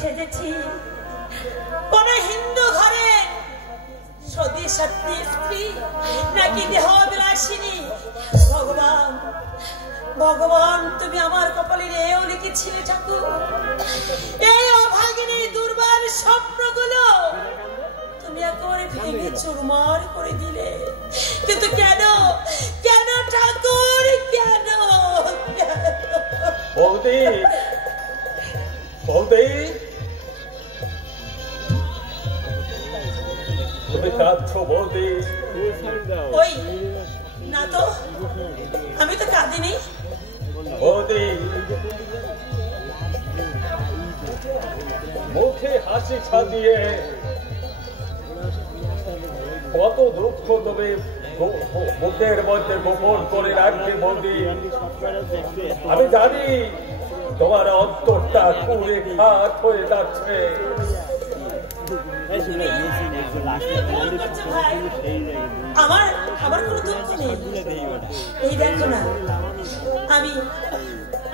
সেজেছি কোন হিন্দু ঘরে সতী সতী স্ত্রী নাকি দেহবিলাসিনী। ভগবান ভগবান তুমি আমার কপালে এও লিখেছিলে ঠাকুর, এই অভাগিনী দুর্বার স্বপ্নগুলো তুমি একবারে ভেঙে চুরমার করে দিলে। কিন্তু কেন কেন ঠাকুর কেন? বৌদি বৌদি তুমি কাঁদছো বৌদি? ওই না তো, আমি তো কাঁদিনি বৌদি। মুখে হাসি ছাদিয়ে কত দুঃখ তুমি বুকের মধ্যে গোপন করে রাখবে বৌদি। আমি জানি তোমার অন্তরটা পুড়ে খাট হয়ে যাচ্ছে। আমার আমার কোনো দুঃখ নেই। এই দেখো না আমি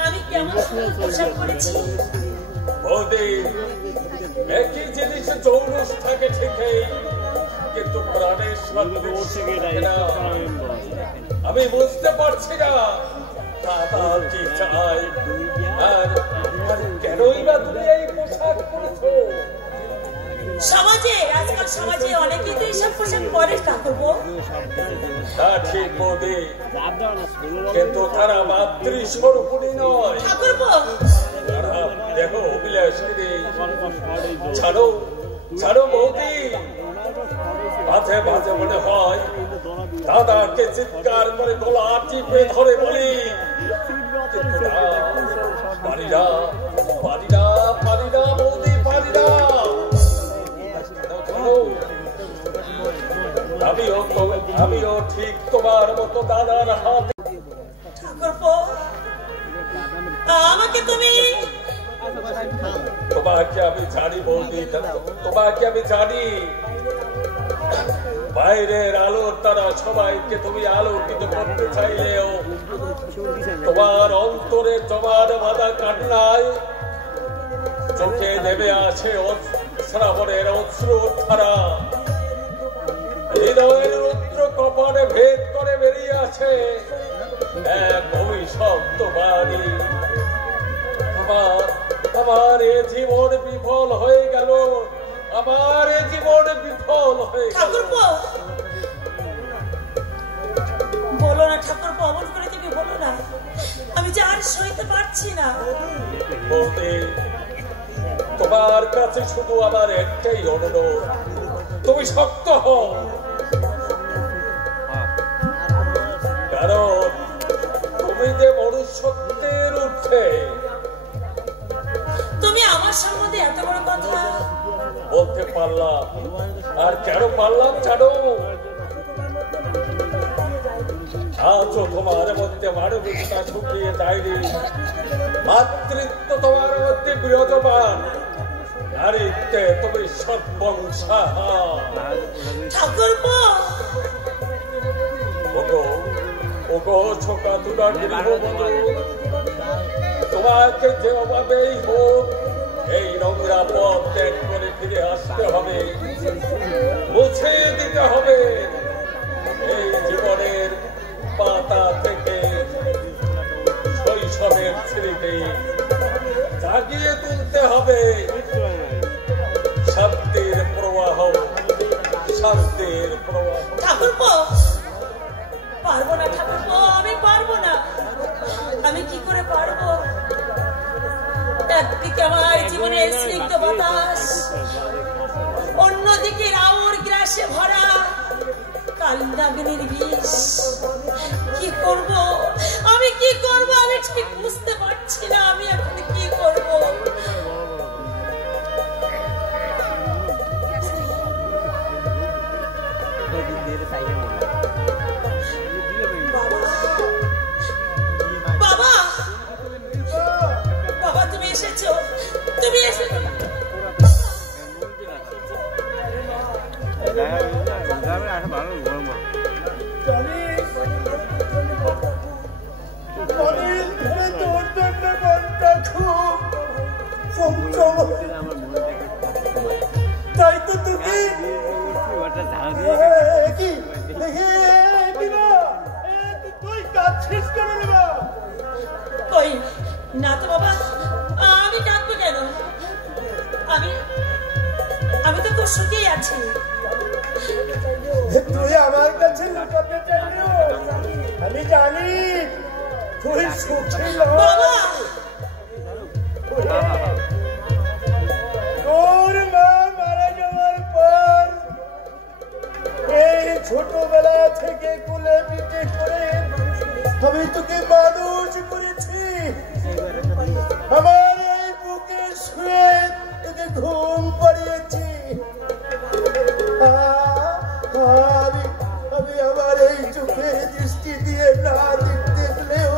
আমি কেমন পোশাক পরেছি। বৌদি একই জিনিস চৌরস থাকে ঠিকই, কিন্তু প্রাণের সাথে না। আমি বুঝতে পারছি না দাদা কি চাই, আর কেনই বা তুমি এই পোশাক পরেছো? সমাজে আজকাল সমাজে অনেকেই তো এইসব পোশাক পরে ঠাকুরপো। তা ঠিক বৌদি, কিন্তু তারা মাতৃস্বরূপিণী নয় ঠাকুরপো। তারা দেখো অভিলাষিনী। ছাড়ো ছাড়ো বৌদি, মাঝে মাঝে মনে হয় দাদাকে চিৎকার করে গলা টিপে ধরে বলি, কিন্তু পারি না পারি না পারি না বৌদি পারি না। আমিও ঠিক তোমার মতো দাদার হাত। ঠাকুরপো আমাকে তুমি তোমাকে আমি জানি বৌদি, তোমাকে আমি জানি। বাইরের আলোর তারা সবাইকে তুমি আলোকিত করতে চাইলেও তোমার অন্তরে জমার বাঁধা কান্নায় চোখে নেমে আসে শ্রাবণের অশ্রু ধারা। হৃদয়ের রুদ্র কপালে ভেদ করে বেরিয়ে আসে এক অভিশপ্ত বাণী। আমার এ জীবন বিফল হয়ে গেল, আমার এ জীবন বিফল হয়ে গেল। বলো না ঠাকুরপো, অমন করে তুমি বলো না, আমি যে আর সইতে পারছি না। বলতে তোমার কাছে শুধু আমার একটাই অনুরোধ, তুমি শক্ত হও। কারণ তুমি যে মনুষ্যত্বের ঊর্ধ্বে। তুমি আমার সম্বন্ধে এত বড় কথা বলতে পারলাম, আর কেন পারলাম জানো? আজও তোমার মধ্যে মানবিকতা শুকিয়ে যায়নি, মাতৃত্ব তোমার মধ্যে বিরাজমান, নারীত্বে তুমি সর্বংসা। ঠাকুরপো ওগো ছোকা তুলার তোমাকে যেভাবেই হোক এই নোংরা পথ ত্যাগ করে ফিরে আসতে হবে, মুছে দিতে হবে এই জীবনের পাতা থেকে শৈশবের স্মৃতি, জাগিয়ে তুলতে হবে শান্তির প্রবাহ, শান্তির প্রবাহ। ঠাকুরপো পারবো না ঠাকুরপো, আমি পারবো না। আমি কি করে পারবো? একদিকে আমার জীবনের স্নিগ্ধ বাতাস, অন্যদিকে রাউর গ্রাসে ভরা কালনাগিনীর বিষ। কি করব আমি, কি করব আমি ঠিক বুঝতে পারছি না। আমি এখন কি করব? বাবা বাবা তুমি এসেছো, তুমি এসেছো। ভালো সুখেই আছি। তুই আমার কাছে লুকাতে চাইলি, আমি জানি তুই সুখী বাবা। তোর মা মারা যাওয়ার পর এই ছোটবেলা থেকে কোলে পিঠে করে আমি তোকে মানুষ করেছি। আমার এই বুকে শুয়ে তোকে ঘুম পাড়িয়েছি। আমি আমার এই চোখে দৃষ্টি দিয়ে না দেখতে পেলেও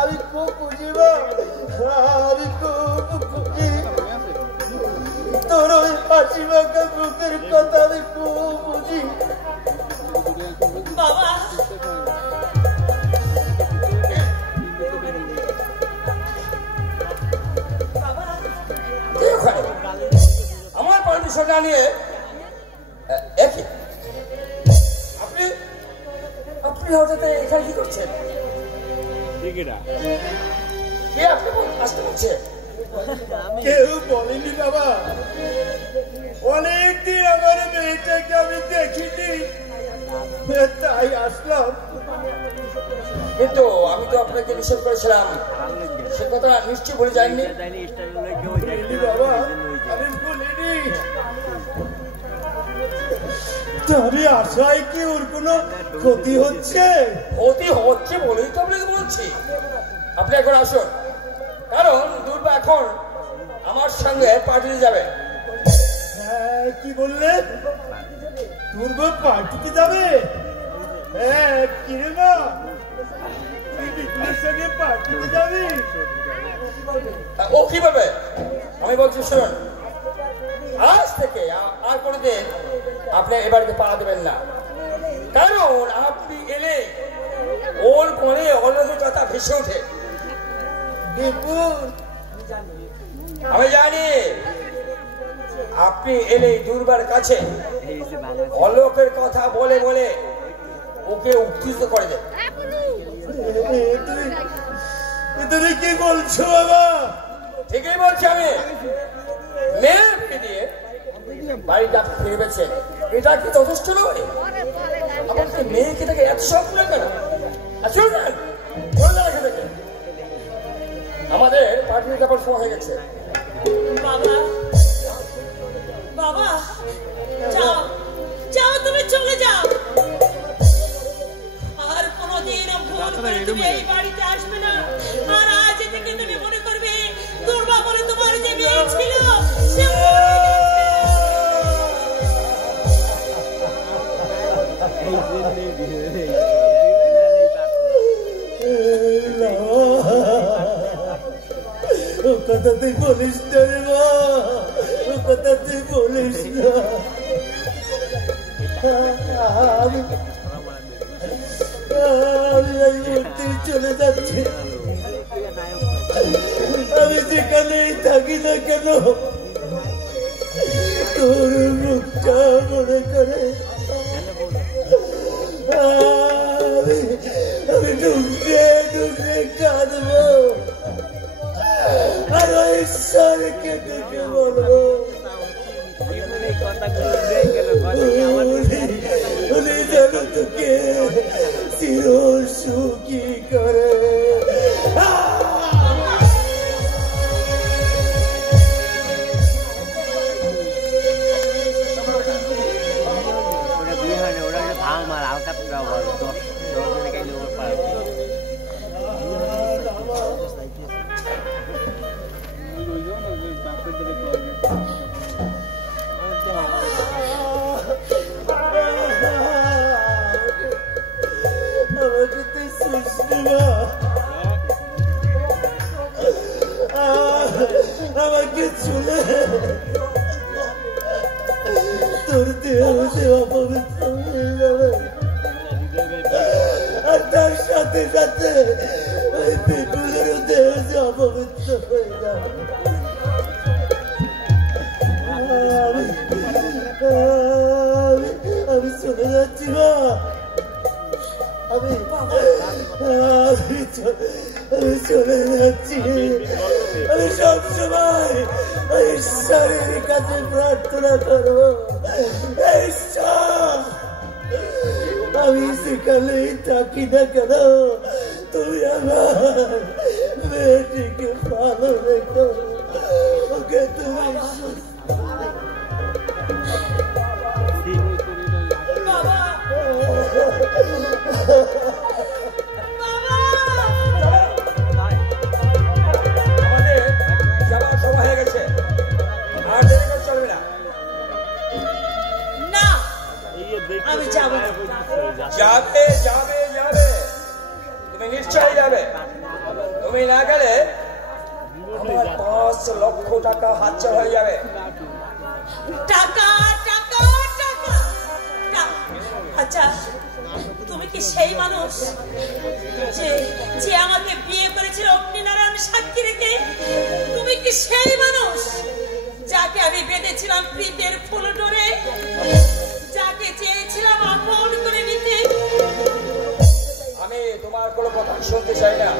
আমি খুব বুঝিব, আমি খুব খুশি। তোর ওই হাসি মাখা বুকের কথা আমি খুব বুঝি। বাবা আমার পারমিশন না নিয়ে একই আপনি আপনি হঠাৎ এখানে কি করছেন? কে আপনি আসতে বলছেন? কেউ বলেনি বাবা, অনেকদিন আমার মেয়েটাকে আমি দেখিনি, তাই আসলাম। কিন্তু আমি তো আপনাকে নিষেধ করেছিলাম, সে কথা নিশ্চয়ই বলে যায়নি। বাবা আমি বলিনি, আমি আশায় কি ওর কোনো ক্ষতি হচ্ছে? ক্ষতি হচ্ছে বলেই তো আপনাকে বলছি। আপনি এখন আসুন, কারণ দুর্বা এখন আমার সঙ্গে পার্টিতে যাবে। হ্যাঁ কি বললেন? পূর্ব পার্টিতে যাবে? হ্যাঁ কিরে মা, তুই বিপুলের সঙ্গে পার্টিতে যাবি? ও কিভাবে? আমি বলছি শুনুন, আজ থেকে আর কোনোদিন আপনি এ বাড়িতে পাড়া দেবেন না, কারণ আপনি এলে ওর মনে অন্য কথা ভেসে ওঠে। বিপুল আমি জানি আপনি এলে দুর্বার কাছে অলোকের কথা বলে বলে ওকে উত্তেজিত করে দেন। তুমি কি বলছো বাবা? ঠিকই বলছি আমি। মেয়ে ফিরে দিয়ে বাড়িটা ফিরবেছে, এটা কি যথেষ্ট নয়? আমাকে মেয়েকে তাকে এত সব মনে কেন? আসলে আমাদের পার্টির ব্যাপার সময় হয়ে গেছে। বাবা বাবা যাও যাও, তুমি চলে যাও। আর কোনোদিন ভুল করে তুমি এই বাড়িতে আসবে না। আর আজ থেকে তুমি মনে করবে দুর্বা বলে তোমার যে মেয়ে ছিল সে ও কথা তুই বলিস না রে মা, ও কথা তুই বলিস না। আমি এই মুহূর্তে চলে যাচ্ছি। আমি যেখানেই থাকি না কেন তোর মুখটা মনে করে আমি ঢুকে ঢুকে কাঁদবো, আর ঈশ্বরকে ডেকে বলবো উনি যেন তোকে চির সুখী করে। আমাকে চলে তোর দেহ যে অপবিত্র হয়ে যাবে, আর তার সাথে সাথে ওই বিপুলের দেহ যে অপবিত্র হয়ে যাবে। আমি চলে যাচ্ছি মা, আমি চলে যাচ্ছি। আমি সবসময় ঈশ্বরের কাছে প্রার্থনা করো, ঈশ্বর আমি সেখানেই থাকি না কেন, তুমি আমার মেয়েটিকে ভালো রেখো, ওকে তুমি বাবা আমাদের যাওয়ার সময় হয়ে গেছে, আর দেরি করে চলবে না। না আমি যাব না। যাবে যাবে যাবে, তুমি নিশ্চয়ই যাবে। তুমি না গেলে আমার 5 লক্ষ টাকা হাতছাড়া হয়ে যাবে। টাকা টাকা টাকা আচ্ছা তুমি কি সেই মানুষ যে যে আমাকে বিয়ে করেছিল অগ্নিনারায়ণ সাক্ষী রেখে? তুমি কি সেই মানুষ যাকে আমি বেঁধেছিলাম প্রীতের ফুল ডোরে, যাকে চেয়েছিলাম আপন করে নিতে? আমি তোমার কোনো কথা শুনতে চাই না,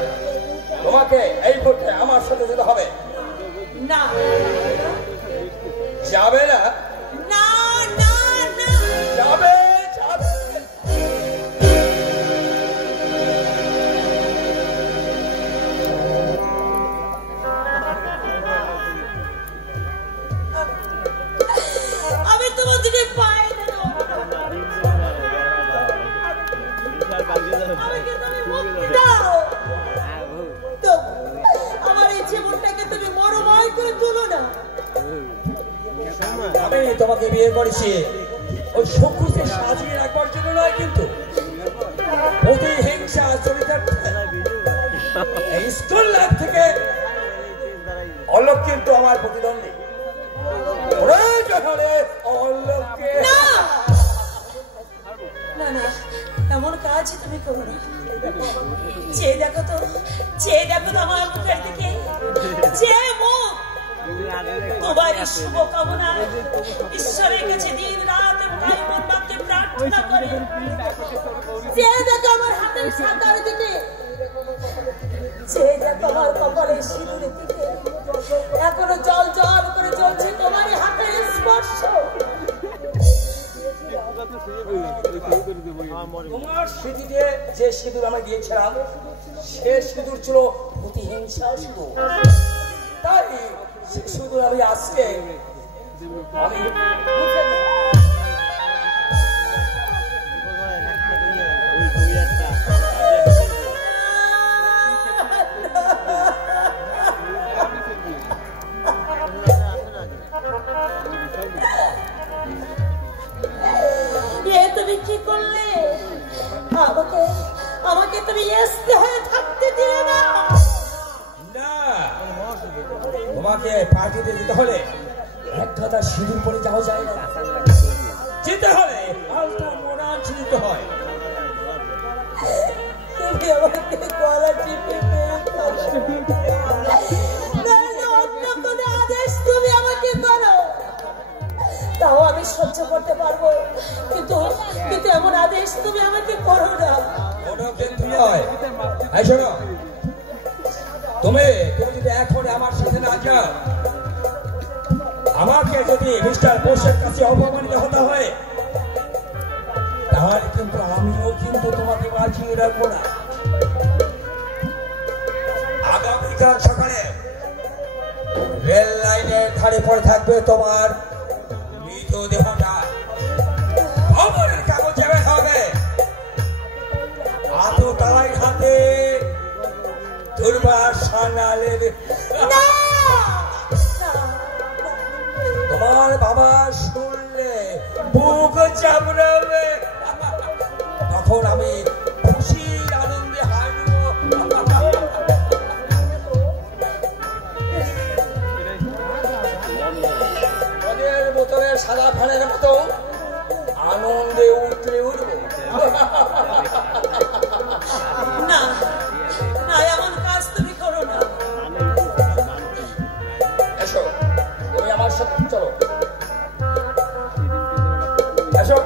তোমাকে এই মুহূর্তে আমার সাথে যেতে হবে। না যাবে না? না না না যাবে যাবে। আমি তোমার দিকে পাই না, আমাকে তুমি মুক্তি দাও। তো আমার এই জীবনটাকে তুমি মরময় করে তুলো না। আমি তোমাকে বিয়ে করেছি ওই শত্রুকে সাজিয়ে রাখবার জন্য নয়, কিন্তু প্রতিহিংসা চরিতার্থে। এই স্কুল লাইফ থেকে অলোক কিন্তু আমার প্রতিদ্বন্দ্বী, প্রয়োজন হলে অলোককে। না না না এমন কাজ তুমি করো না। চেয়ে দেখো তো, চেয়ে দেখো তো আমার মুখের দিকে, চেয়ে মুখ তোমার শুভকামনা ঈশ্বরের কাছে দিন রাত বাক্যে প্রার্থনা করে। চেয়ে দেখো আমার হাতের সাকার দিকে, চেয়ে দেখো আমার কপালের সিঁদুরের দিকে, এখনো জল জল করে জ্বলছে তোমার হাতের স্পর্শ। তোমার স্মৃতিতে যে সিঁদুর আমি দিয়েছিলাম সে সিঁদুর ছিল প্রতিহিংসা সিঁদুর, তাই সে সিঁদুর আমি আজকে আমি তুমি কি করলে? আমাকে তুমি এসতে হয়ে থাকতে দিলে না। তোমাকে পার্টিতে যেতে হলে এক কথা সিঁদুর পরে যাওয়া যায় না, যেতে হলে আলটা মোড়ান ছিঁড়তে হয়। তুমি আমাকে গলা টিপে অন্য কোনো আদেশ তুমি আমাকে করো, তাও আমি সহ্য করতে পারবো, কিন্তু কিন্তু এমন আদেশ তুমি আমাকে করো না। কোনো কিন্তু নয়। এই শোনো, তুমি যদি এখন আমার সাথে না যাও, আমাকে যদি মিস্টার বোসের কাছে অপমানিত হতে হয়, তাহলে কিন্তু আমিও কিন্তু তোমাকে বাঁচিয়ে রাখবো না। আগামীকাল সকালে রেল লাইনের ধারে পড়ে থাকবে তোমার মৃতদেহটা, খবরের কাগজ যাবে হবে আতো তালাই হাতে দুর্বার সানালের। তোমার বাবা শুনলে বুক চাপড়াবে, তখন আমি খুশির আনন্দে হাসবো। ওদের বোতলের সাদা ফ্যানের মতো আনন্দে উঠলে উঠবো। না না এমন কাজ তুমি করো না। এসো, তুমি আমার সাথে চলো, এসো।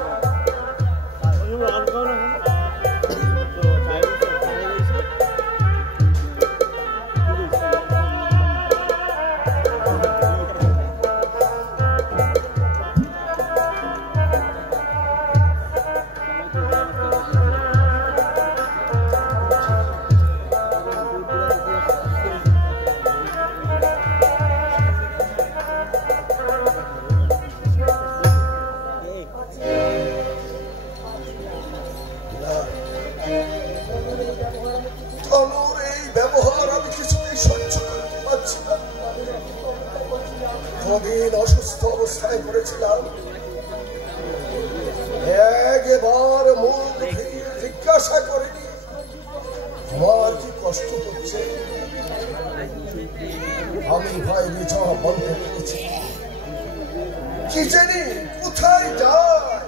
অবস্থায় পড়েছিলাম, একবার মুখ ফিরিয়ে জিজ্ঞাসা করিনি আমার কি কষ্ট হচ্ছে। আমি ভয় বিছানা বন্ধ করেছি। কি জানি কোথায় যায়,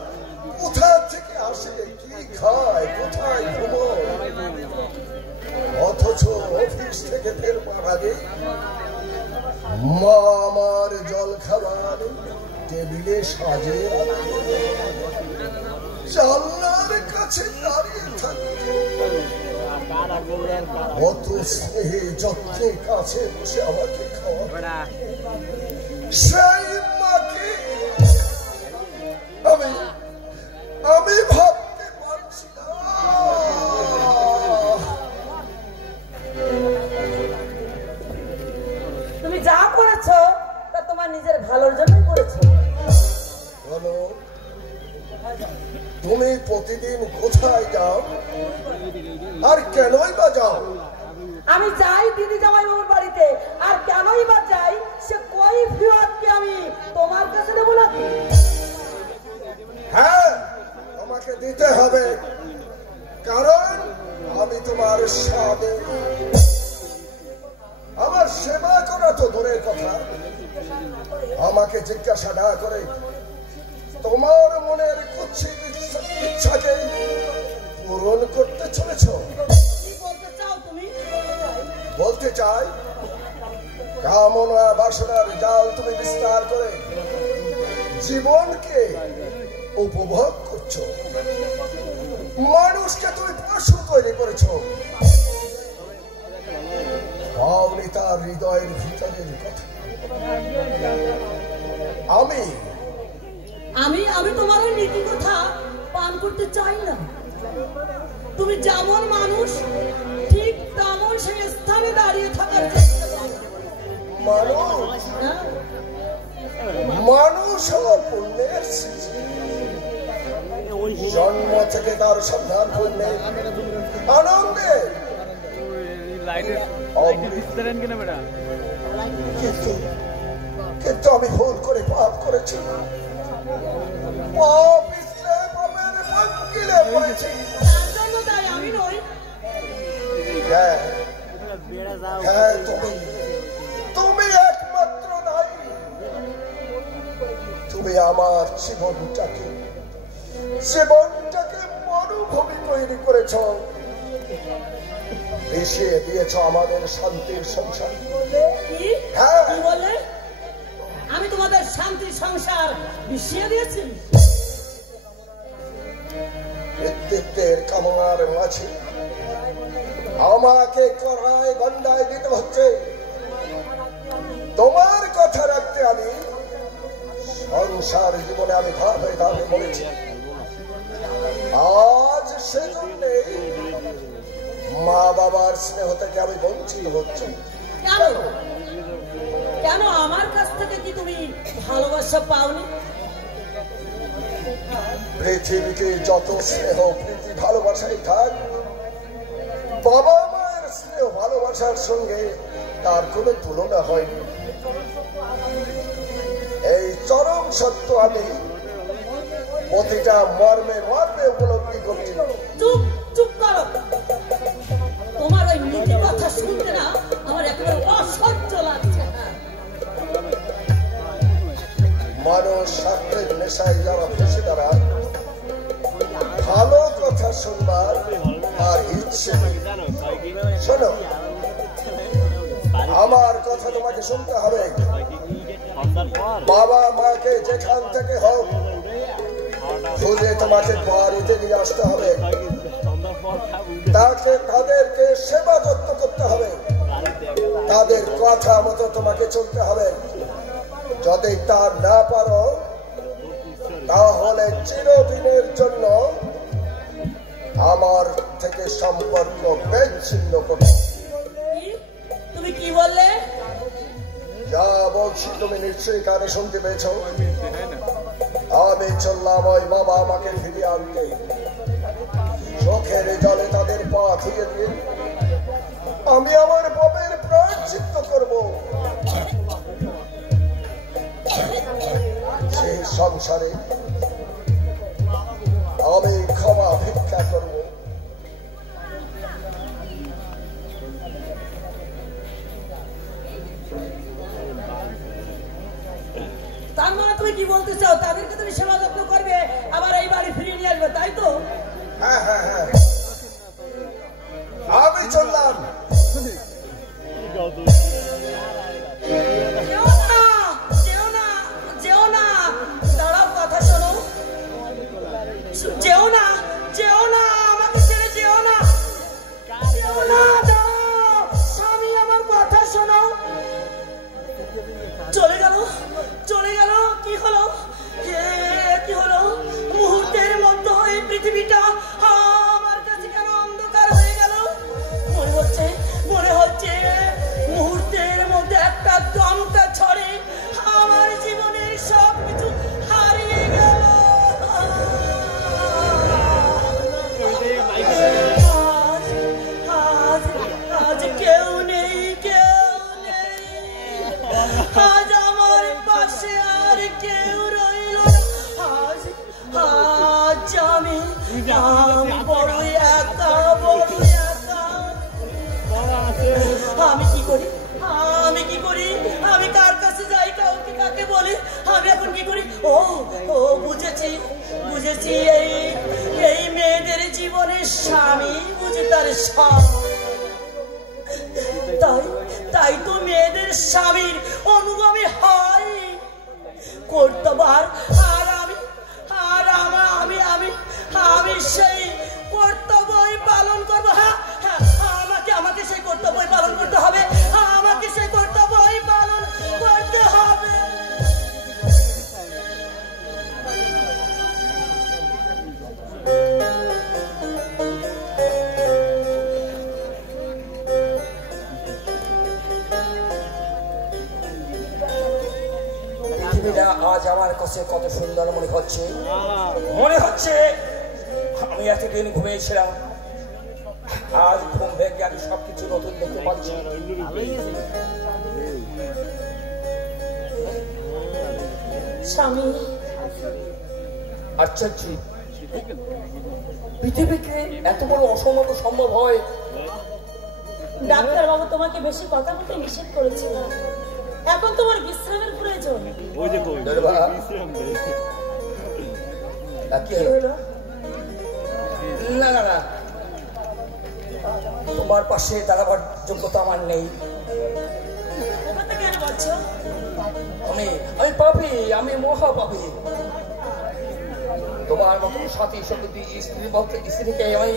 কোথা থেকে আসে, কি খায়, কোথায় ঘুমোয়। অথচ অফিস থেকে ফেরবার আগে মা আমার জল খাবার টেবিলে সাজিয়ে জানলার কাছে দাঁড়িয়ে থাকতে কত স্নেহে যত্নের কাছে বসে আমাকে খাওয়া। সেই মাকে আমি ভাবতে পারছি না। তুমি যা করেছো তা তোমার নিজের ভালোর জন্যই করেছো। বলো, তুমি প্রতিদিন কোথায় যাও আর কেনই বা যাও? আমি যাই দিদি জামাই বাবুর বাড়িতে, আর কেনই বা যাই সে কই ফিরতকে আমি তোমার কাছে দেবো নাকি? হ্যাঁ, তোমাকে দিতে হবে, কারণ আমি তোমার স্বামী। আমার সেবা করা তো দূরের কথা, আমাকে জিজ্ঞাসা না করে তোমার মনের কুৎসিত ইচ্ছাকে পূরণ করতে চলেছ। কি বলতে চাও তুমি? বলতে চাই, কামনা বাসনার জাল তুমি বিস্তার করে জীবনকে উপভোগ করছো। মানুষকে তুমি পশু তৈরি করেছো। পাওনি তার হৃদয়ের ভিতরের কথা। আমি আমি তোমার ওই নীতি কথা পান করতে চাই না। তুমি যেমন মানুষ ঠিক তেমন সেই স্থানে দাঁড়িয়ে থাকার চেষ্টা করো। মানুষ হ্যাঁ? মানুষ হলো পুণ্যের সৃষ্টি। জন্ম থেকে তার সন্ধান পুণ্যে আনন্দে, কিন্তু আমি ভুল করে পাপ করেছি। পাপ ইসলে পাপের পঙ্কিলে পড়েছি। তার জন্য তাই আমি নই। হ্যাঁ, হ্যাঁ, তুমি একমাত্র নাই। তুমি আমার জীবনটাকে মরুভূমি তৈরি করেছ, মিশিয়ে দিয়েছ আমাদের শান্তির সংসার। কি? হ্যাঁ। কি বললে? আমি তোমাদের শান্তির সংসার মিশিয়ে দিয়েছি? ব্যক্তিত্বের কামনার মাঝে আমাকে কড়ায় গন্ডায় দিতে হচ্ছে। তোমার কথা রাখতে আমি সংসার জীবনে আমি ধাপে ধাপে বলেছি। আজ সেজন্যে মা বাবার স্নেহ থেকে আমি বঞ্চিত হচ্ছি। কেন? কেন আমার কাছ থেকে কি তুমি ভালোবাসা পাওনি? পৃথিবীতে যত স্নেহ প্রীতি ভালোবাসাই থাক, বাবা মায়ের স্নেহ ভালোবাসার সঙ্গে তার কোনো তুলনা হয়নি। এই চরম সত্য আমি প্রতিটা মর্মে মর্মে উপলব্ধি করছি। চুপ চুপ করো। তোমার ওই নীতি কথা শুনতে না আমার একেবারে অসহ্য লাগছে। মানুষ স্বার্থের নেশায় যারা ফেসে দাঁড়ায়, ভালো কথা শুনবার আর ইচ্ছে নেই। শোনো, আমার কথা তোমাকে শুনতে হবে। বাবা মাকে যেখান থেকে হোক খুঁজে তোমাকে বাড়িতে নিয়ে আসতে হবে। তাদেরকে সেবা করতে হবে, তাদের কথা মতো তোমাকে চলতে হবে। যদি তা না পারো তাহলে চিরদিনের জন্য আমার থেকে সম্পর্ক বিচ্ছিন্ন করো। তুমি কি বললে? যা বলছি তুমি নিশ্চয়ই কানে শুনতে পেয়েছ। আমি চললাম ওই বাবা আমাকে ফিরিয়ে আনতে। চোখের জলে তাদের পা ধুয়ে দিয়ে আমি আমার বাবার প্রায়শ্চিত্ত করব। সংসারে আমি ক্ষমা ভিক্ষা করব। তার মানে তুমি কি বলতে চাও? তাদেরকে তুমি সেবা যত্ন করবে, আবার এই বাড়ি ফিরিয়ে নিয়ে আসবে, তাই তো? হ্যাঁ হ্যাঁ হ্যাঁ, আমি চললাম। যেও না, দাঁড়াও, কথা শোনো। যেও না, আমাকে ছেড়ে যেও না, দাঁড়াও, স্বামী আমার কথা শোনো। চলে গেল, কি হলো? মুহূর্তের মধ্যে এই পৃথিবীটা আমার কাছে কেন অন্ধকার হয়ে গেল? মনে হচ্ছে মুহূর্তের মধ্যে একটা দমকা ছড়ে আমার জীবনের সবকিছু হারিয়ে গেল। আজ কেউ নেই, আজ আমার পাশে আর কেউ রইল না। আজ আমি বড় একা। আমি কি করি? আমি কার কাছে যাই? কাকে বলি? আমি এখন কি করি? ও বুঝেছি, এই মেয়েদের জীবনের স্বামী বুঝি তার স্বামী। তাই তো মেয়েদের স্বামীর অনুগামী হয় কর্তব্য, আর আমি সেই কর্তব্যই পালন করবো। হ্যাঁ, আমাকে সেই কর্তব্যই পালন করতে হবে, আমাকে সেই কর্তব্যই পালন করতে হবে। পৃথিবীটা আজ আমার কাছে কত সুন্দর মনে হচ্ছে। আমি এতদিন ঘুমিয়েছিলাম, আজ ঘুম ভেঙে আমি সবকিছু নতুন দেখতে পাচ্ছি। স্বামী, আশ্চর্য, পৃথিবীকে এত বড় অসম্ভব সম্ভব হয়। ডাক্তার বাবু তোমাকে বেশি কথা বলতে নিষেধ করেছিল, এখন তোমার বিশ্রামের প্রয়োজন। না, তোমার পাশে দাঁড়াবার যোগ্যতা আমার নেই। কেন বলছো? আমি পাপী, আমি মহা পাপী। তোমার মতো সাথী সঙ্গী স্ত্রীকে আমি।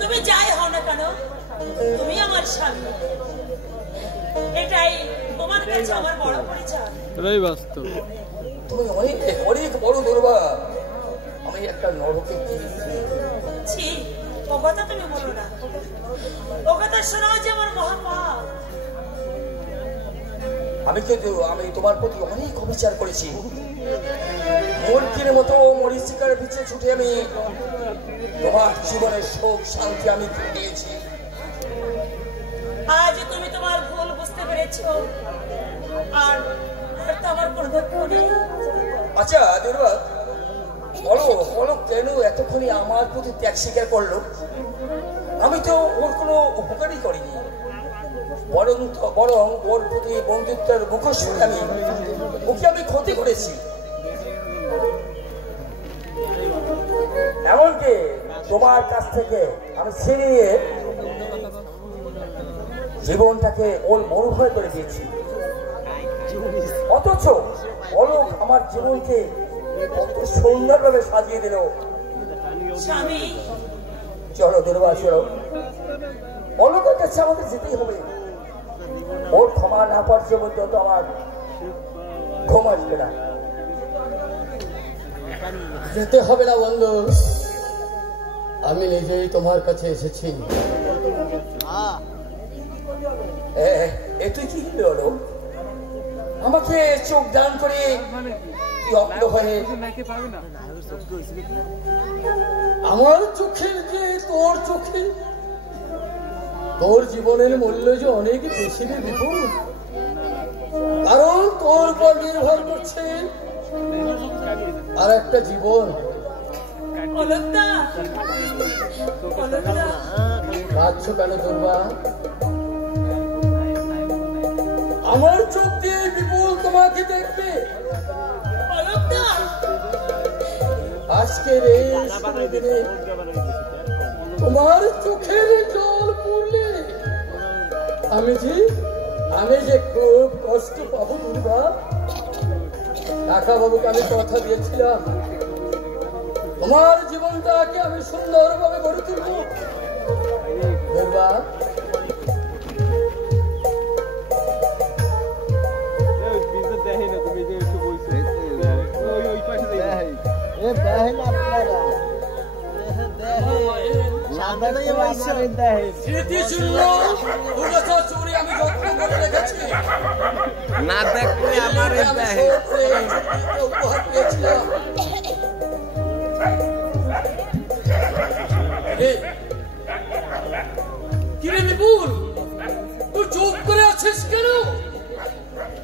তুমি যাই হও না কেন, তুমি আমার স্বামী, এটাই তোমার কাছে আমার বড় পরিচয়। তুমি অনেক বড় দুর্ভাগ্য। আমি একটা নরকে ছি, ও কথা তুমি বলো না, ও কথা শোনাও যে আমার মহাপাপ। আমি তোমার প্রতি অনেক অবিচার করেছি। মূর্তির মতো মরিচিকার পিছে ছুটে আমি তোমার জীবনের সুখ শান্তি আমি দিয়েছি। আজ তুমি তোমার ভুল বুঝতে পেরেছো, আর তোমার কোনো দুঃখ নেই। আচ্ছা দুর্বা, বলো কেন এতক্ষণে আমার প্রতি ত্যাগ স্বীকার করলো? আমি তো ওর কোনো উপকারই করিনি, বরং ওর প্রতি বন্ধুত্বের মুখোশ ওকে আমি ক্ষতি করেছি। এমনকি তোমার কাছ থেকে আমি ছিনিয়ে নিয়ে জীবনটাকে ওর মরুভয় করে দিয়েছি। অথচ অলোক আমার জীবনকে কত সুন্দরভাবে সাজিয়ে দিল। স্বামী, চলো দুর্বা, চলো, অলোকের কাছে আমাদের যেতেই হবে। ওর ক্ষমা না পাওয়ার পর্যন্ত আমার ঘুম আসবে না। যেতে হবে না বন্ধু, আমি নিজেই তোমার কাছে এসেছি। তুই কি হলো? আমাকে চোখ দান করে অন্ধ হয়ে আমার চোখের যে তোর চোখে, তোর জীবনের মূল্য যে অনেক বেশি বিপুল, কারণ তোর উপর নির্ভর করছে আর একটা জীবন। কাঁদছ কেন দুর্বা? আমার চোখ দিয়ে বিপুল তোমাকে দেখবে। আজকের এই দিনে তোমার চোখের জল পড়লে আমি যে খুব কষ্ট পাবো দুর্বা। কাকা বাবুকে আমি কথা দিয়েছিলাম তোমার জীবনটাকে আমি সুন্দরভাবে গড়ে তুলব। দুর্বা না দেখলে আমার উপহার পেয়েছিলাম। কিরে বিপুল, তুই চুপ করে আছিস কেন?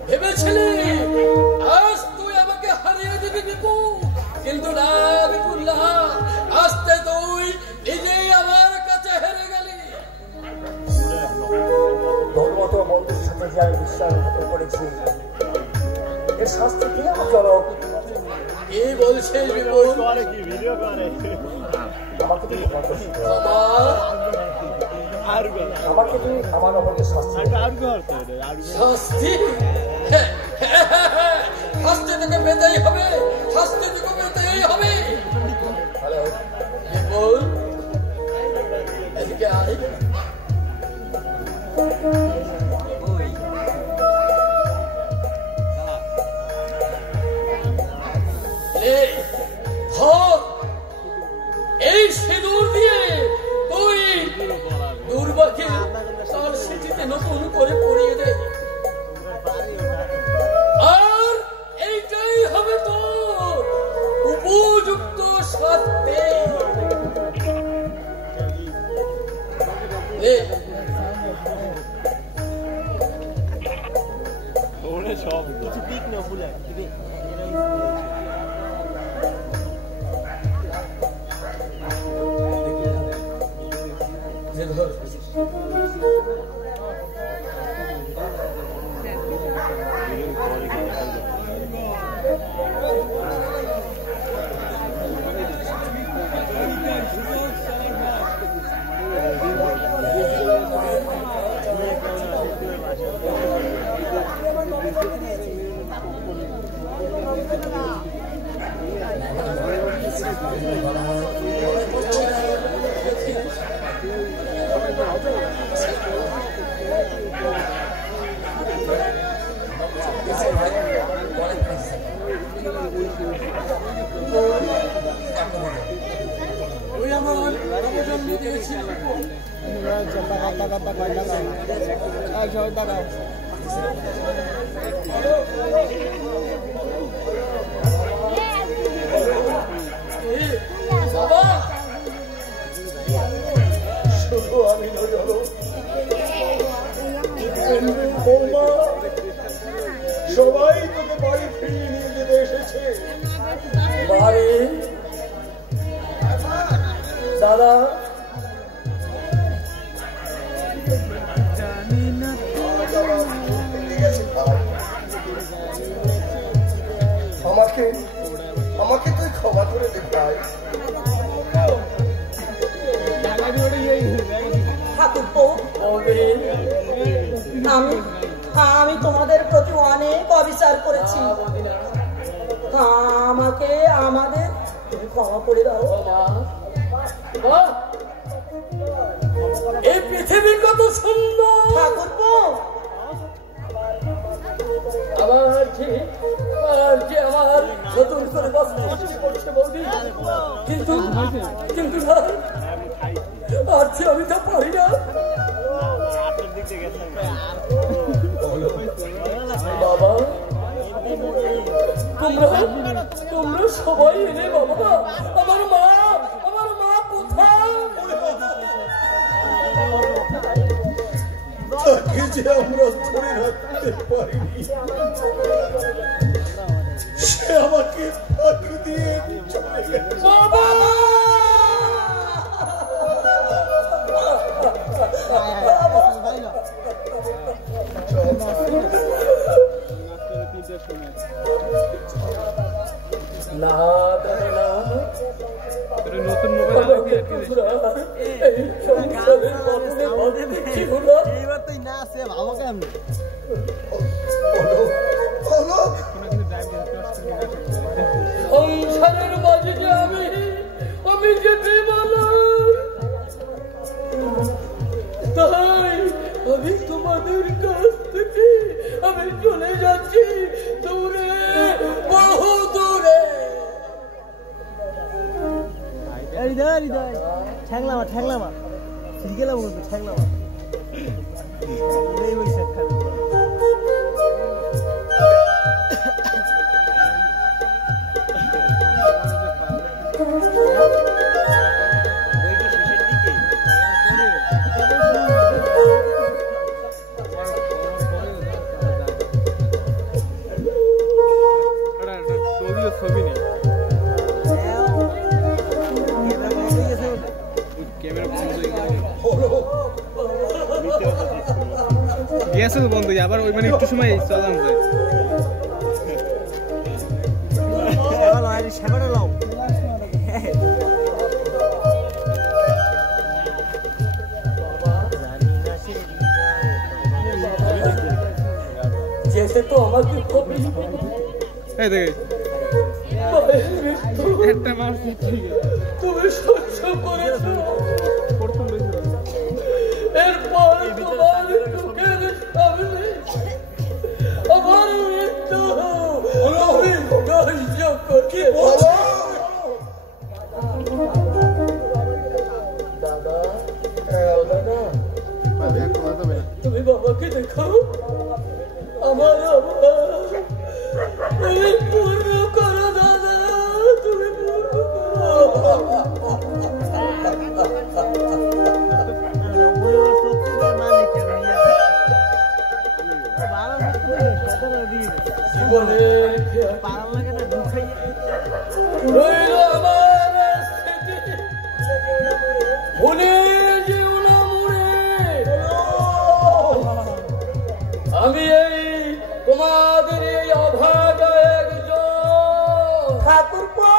ভেবেছিলি আজ তুই আমাকে হারিয়ে দিবি বিপুল, কিন্তু না বিপুল না, আজকে তুই নিজেই আমার কাছে হেরে গেলি। তোর মতো বন্ধুর সাথে যে আমি বিশ্বাসঘাতক করেছি, এর শাস্তি কি আমার চলো? কি বলছিস বিপুল? আমাকে তুমি আমাকে তুমি আমার অপরকে শাস্তি শাস্তি শাস্তি তোকে পেতেই হবে, শাস্তি তোকে পেতেই হবে। হ্যালো বিপুল, এদিকে আয়। এই সিঁদুর দিয়ে তুই দুর্বাকে তার স্মৃতিতে নতুন করে পড়িয়ে দে, আর এইটাই হবে তোর উপযুক্ত শাস্তি। সব কিছু ঠিক না ভুলে সবাই তোকে বাড়ি ফিরিয়ে নিয়ে যেতে এসেছে। দাদা আমাকে তুই ক্ষমা করে দে ভাই। আমি তোমাদের প্রতি অনেক অবিচার করেছি, আমাকে আমাদের ক্ষমা করে দাও। এই পৃথিবী কত সুন্দর ঠাকুরপো, আমার নতুন করে করছে বৌদি, কিন্তু আমি তো পারি না। বাবা তোমরা সবাই এলে বাবা, আমার মা কোথায়? তাকে যে আমরা ধরে রাখতে পারিনি, সে আমাকে ফাঁকি দিয়ে চলে গেছে। বাবা না দাদা নতুন এইবার তুই না আসে ভালো কেমন সংসারের মাঝে যে আমি যেতে তাই আমি তোমাদের কাছ থেকে আমি চলে যাচ্ছি দূরে, বহু দূরে। ঠ্যাংলামা ঠ্যাংলামা ঠিক গেলাম বলতো ঠ্যাংলামা ছবি নেই ক্যামেরা বন্ধ গেছে তো বন্ধ আবার ওই মানে একটু সময় চলাম যায় जैसे तो আমাকে এই দেখ একটা মাস তুমি সহ্য করেছো এরপর তোমার চোখের সামনে আমার মৃত্যু আমি সহ্য করছি। দাদা দাদা তুমি বাবাকে দেখো আমার তুমি পূর্ণ করো দাদা, তুমি পূর্ণ জীবনের রইল আমার স্মৃতি ভুলে যেও না মনে। আমি এই তোমাদের এই অভাগা একজন ঠাকুরপো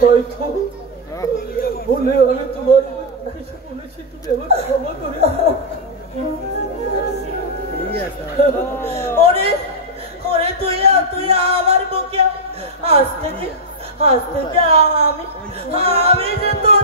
হয়তো বলে আমি তোমার কিছু বলেছি, তুমি আমার ক্ষমা করে ওরে ওরে তুই আমার বুকে আজ থেকে আমি যে তোর